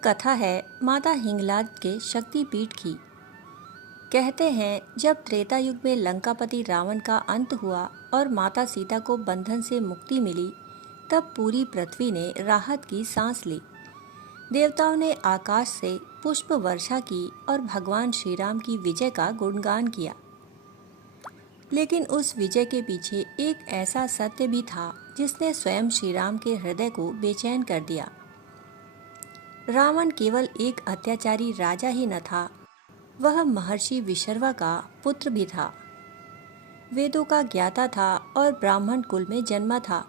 एक कथा है माता हिंगलाज के शक्तिपीठ की। कहते हैं जब त्रेता युग में लंकापति रावण का अंत हुआ और माता सीता को बंधन से मुक्ति मिली, तब पूरी पृथ्वी ने राहत की सांस ली। देवताओं ने आकाश से पुष्प वर्षा की और भगवान श्री राम की विजय का गुणगान किया। लेकिन उस विजय के पीछे एक ऐसा सत्य भी था जिसने स्वयं श्री राम के हृदय को बेचैन कर दिया। रावण केवल एक अत्याचारी राजा ही न था, वह महर्षि विशर्वा का पुत्र भी था। वेदों का ज्ञाता था और ब्राह्मण कुल में जन्मा था।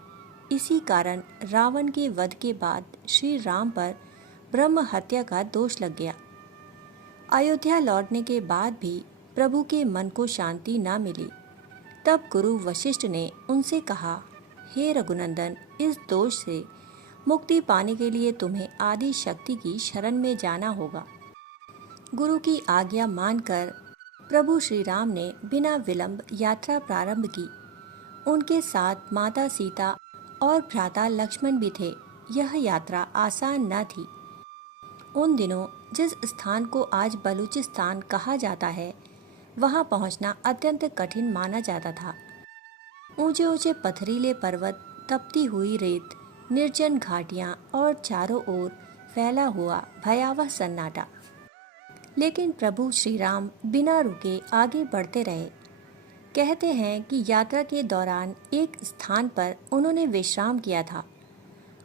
इसी कारण रावण के वध के बाद श्री राम पर ब्रह्म हत्या का दोष लग गया। अयोध्या लौटने के बाद भी प्रभु के मन को शांति न मिली। तब गुरु वशिष्ठ ने उनसे कहा, हे रघुनंदन, इस दोष से मुक्ति पाने के लिए तुम्हें आदि शक्ति की शरण में जाना होगा। गुरु की आज्ञा मानकर प्रभु श्री राम ने बिना विलंब यात्रा प्रारंभ की। उनके साथ माता सीता और भ्राता लक्ष्मण भी थे। यह यात्रा आसान न थी। उन दिनों जिस स्थान को आज बलूचिस्तान कहा जाता है, वहां पहुंचना अत्यंत कठिन माना जाता था। ऊंचे ऊंचे पथरीले पर्वत, तपती हुई रेत, निर्जन घाटियां और चारों ओर फैला हुआ भयावह सन्नाटा। लेकिन प्रभु श्री राम बिना रुके आगे बढ़ते रहे। कहते हैं कि यात्रा के दौरान एक स्थान पर उन्होंने विश्राम किया था।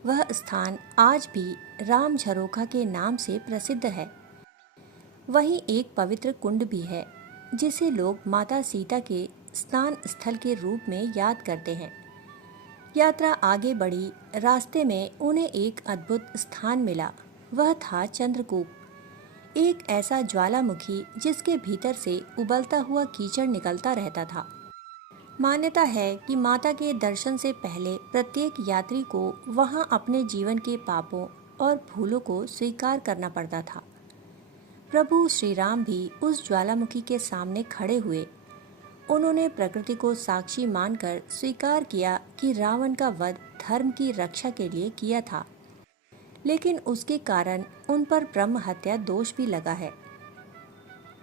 वह स्थान आज भी राम झरोखा के नाम से प्रसिद्ध है। वहीं एक पवित्र कुंड भी है जिसे लोग माता सीता के स्नान स्थल के रूप में याद करते हैं। यात्रा आगे बढ़ी। रास्ते में उन्हें एक अद्भुत स्थान मिला। वह था चंद्रकूप, एक ऐसा ज्वालामुखी जिसके भीतर से उबलता हुआ कीचड़ निकलता रहता था। मान्यता है कि माता के दर्शन से पहले प्रत्येक यात्री को वहां अपने जीवन के पापों और भूलों को स्वीकार करना पड़ता था। प्रभु श्री राम भी उस ज्वालामुखी के सामने खड़े हुए। उन्होंने प्रकृति को साक्षी मानकर स्वीकार किया कि रावण का वध धर्म की रक्षा के लिए किया था, लेकिन उसके कारण उन पर ब्रह्म हत्या दोष भी लगा है।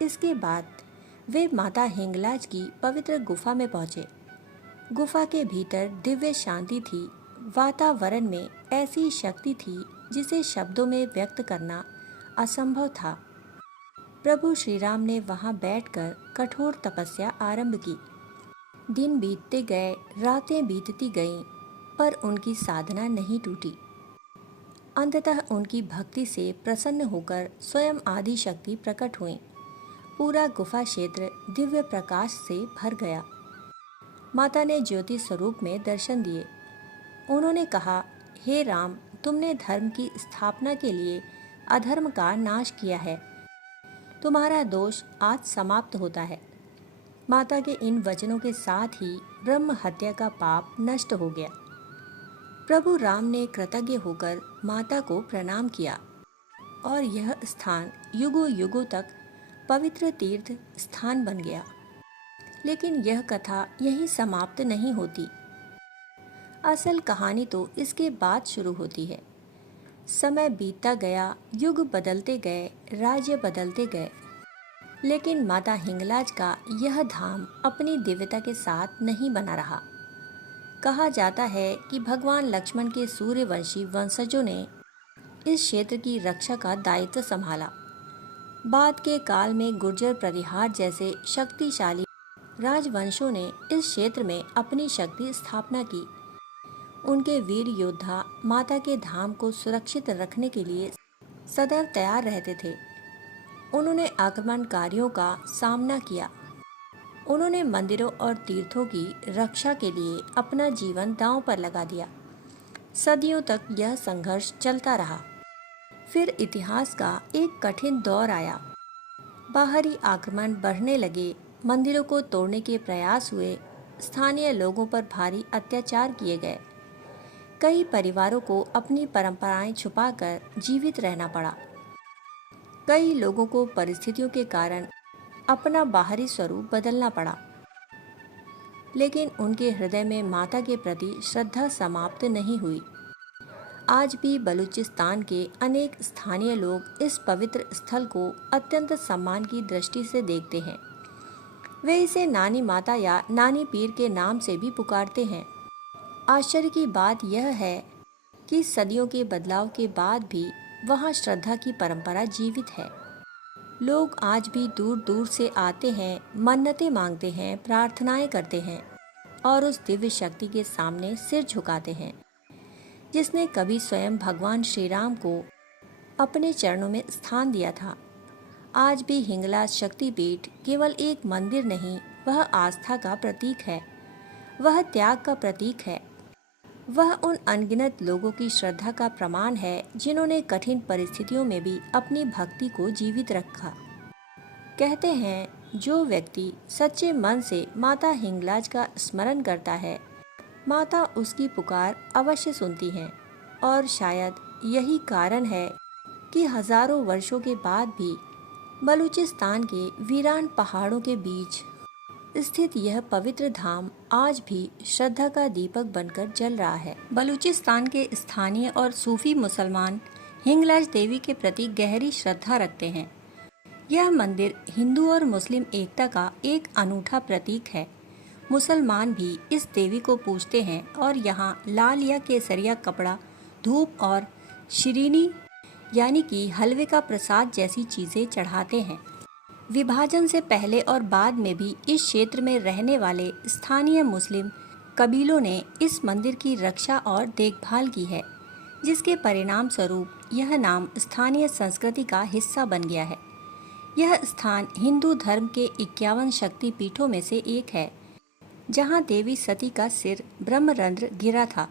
इसके बाद वे माता हिंगलाज की पवित्र गुफा में पहुंचे। गुफा के भीतर दिव्य शांति थी। वातावरण में ऐसी शक्ति थी जिसे शब्दों में व्यक्त करना असंभव था। प्रभु श्री राम ने वहां बैठकर कठोर तपस्या आरंभ की। दिन बीतते गए, रातें बीतती गईं, पर उनकी साधना नहीं टूटी। अंततः उनकी भक्ति से प्रसन्न होकर स्वयं आदि शक्ति प्रकट हुई। पूरा गुफा क्षेत्र दिव्य प्रकाश से भर गया। माता ने ज्योति स्वरूप में दर्शन दिए। उन्होंने कहा, हे राम, तुमने धर्म की स्थापना के लिए अधर्म का नाश किया है। तुम्हारा दोष आज समाप्त होता है। माता के इन वचनों के साथ ही ब्रह्म हत्या का पाप नष्ट हो गया। प्रभु राम ने कृतज्ञ होकर माता को प्रणाम किया और यह स्थान युगों युगों तक पवित्र तीर्थ स्थान बन गया। लेकिन यह कथा यहीं समाप्त नहीं होती। असल कहानी तो इसके बाद शुरू होती है। समय बीतता गया, युग बदलते गए, राज्य बदलते गए, लेकिन माता हिंगलाज का यह धाम अपनी दिव्यता के साथ नहीं बना रहा। कहा जाता है कि भगवान लक्ष्मण के सूर्यवंशी वंशजों ने इस क्षेत्र की रक्षा का दायित्व संभाला। बाद के काल में गुर्जर परिहार जैसे शक्तिशाली राजवंशों ने इस क्षेत्र में अपनी शक्ति स्थापना की। उनके वीर योद्धा माता के धाम को सुरक्षित रखने के लिए सदैव तैयार रहते थे। उन्होंने आक्रमणकारियों का सामना किया। उन्होंने मंदिरों और तीर्थों की रक्षा के लिए अपना जीवन दांव पर लगा दिया। सदियों तक यह संघर्ष चलता रहा। फिर इतिहास का एक कठिन दौर आया। बाहरी आक्रमण बढ़ने लगे, मंदिरों को तोड़ने के प्रयास हुए, स्थानीय लोगों पर भारी अत्याचार किए गए। कई परिवारों को अपनी परंपराएं छुपाकर जीवित रहना पड़ा। कई लोगों को परिस्थितियों के कारण अपना बाहरी स्वरूप बदलना पड़ा, लेकिन उनके हृदय में माता के प्रति श्रद्धा समाप्त नहीं हुई। आज भी बलूचिस्तान के अनेक स्थानीय लोग इस पवित्र स्थल को अत्यंत सम्मान की दृष्टि से देखते हैं। वे इसे नानी माता या नानी पीर के नाम से भी पुकारते हैं। आश्चर्य की बात यह है कि सदियों के बदलाव के बाद भी वहाँ श्रद्धा की परंपरा जीवित है। लोग आज भी दूर दूर से आते हैं, मन्नतें मांगते हैं, प्रार्थनाएं करते हैं और उस दिव्य शक्ति के सामने सिर झुकाते हैं जिसने कभी स्वयं भगवान श्री राम को अपने चरणों में स्थान दिया था। आज भी हिंगलाज शक्तिपीठ केवल एक मंदिर नहीं, वह आस्था का प्रतीक है, वह त्याग का प्रतीक है, वह उन अनगिनत लोगों की श्रद्धा का प्रमाण है जिन्होंने कठिन परिस्थितियों में भी अपनी भक्ति को जीवित रखा। कहते हैं जो व्यक्ति सच्चे मन से माता हिंगलाज का स्मरण करता है, माता उसकी पुकार अवश्य सुनती हैं और शायद यही कारण है कि हजारों वर्षों के बाद भी बलूचिस्तान के वीरान पहाड़ों के बीच स्थित यह पवित्र धाम आज भी श्रद्धा का दीपक बनकर जल रहा है। बलूचिस्तान के स्थानीय और सूफी मुसलमान हिंगलाज देवी के प्रति गहरी श्रद्धा रखते हैं। यह मंदिर हिंदू और मुस्लिम एकता का एक अनूठा प्रतीक है। मुसलमान भी इस देवी को पूजते हैं और यहाँ लाल या केसरिया कपड़ा, धूप और शिरीनी यानी कि हलवे का प्रसाद जैसी चीजें चढ़ाते हैं। विभाजन से पहले और बाद में भी इस क्षेत्र में रहने वाले स्थानीय मुस्लिम कबीलों ने इस मंदिर की रक्षा और देखभाल की है, जिसके परिणाम स्वरूप यह नाम स्थानीय संस्कृति का हिस्सा बन गया है। यह स्थान हिंदू धर्म के 51 शक्ति पीठों में से एक है, जहां देवी सती का सिर ब्रह्मरंध्र गिरा था।